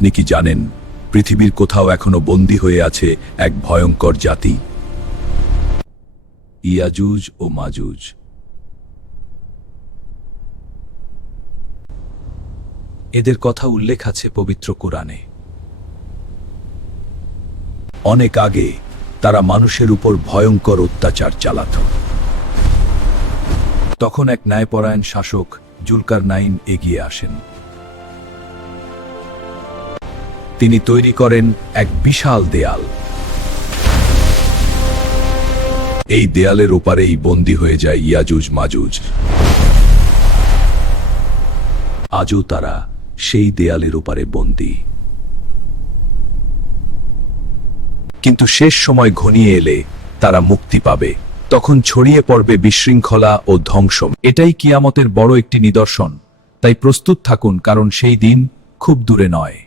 আপনি কি জানেন পৃথিবীর কোথাও এখনো বন্দী হয়ে আছে এক ভয়ঙ্কর জাতি, ইয়াজুজ ও মাজুজ। এদের কথা উল্লেখ আছে পবিত্র কোরআনে। অনেক আগে তারা মানুষের উপর ভয়ঙ্কর অত্যাচার চালাত। তখন এক ন্যায়পরায়ণ শাসক জুলকারনাইন এগিয়ে আসেন। তিনি তৈরি করেন এক বিশাল দেয়াল। এই দেয়ালের ওপারেই বন্দী হয়ে যায় ইয়াজুজ মাজুজ। আজও তারা সেই দেয়ালের ওপারে বন্দী। কিন্তু শেষ সময় ঘনিয়ে এলে তারা মুক্তি পাবে। তখন ছড়িয়ে পড়বে বিশৃঙ্খলা ও ধ্বংস। এটাই কিয়ামতের বড় একটি নিদর্শন। তাই প্রস্তুত থাকুন, কারণ সেই দিন খুব দূরে নয়।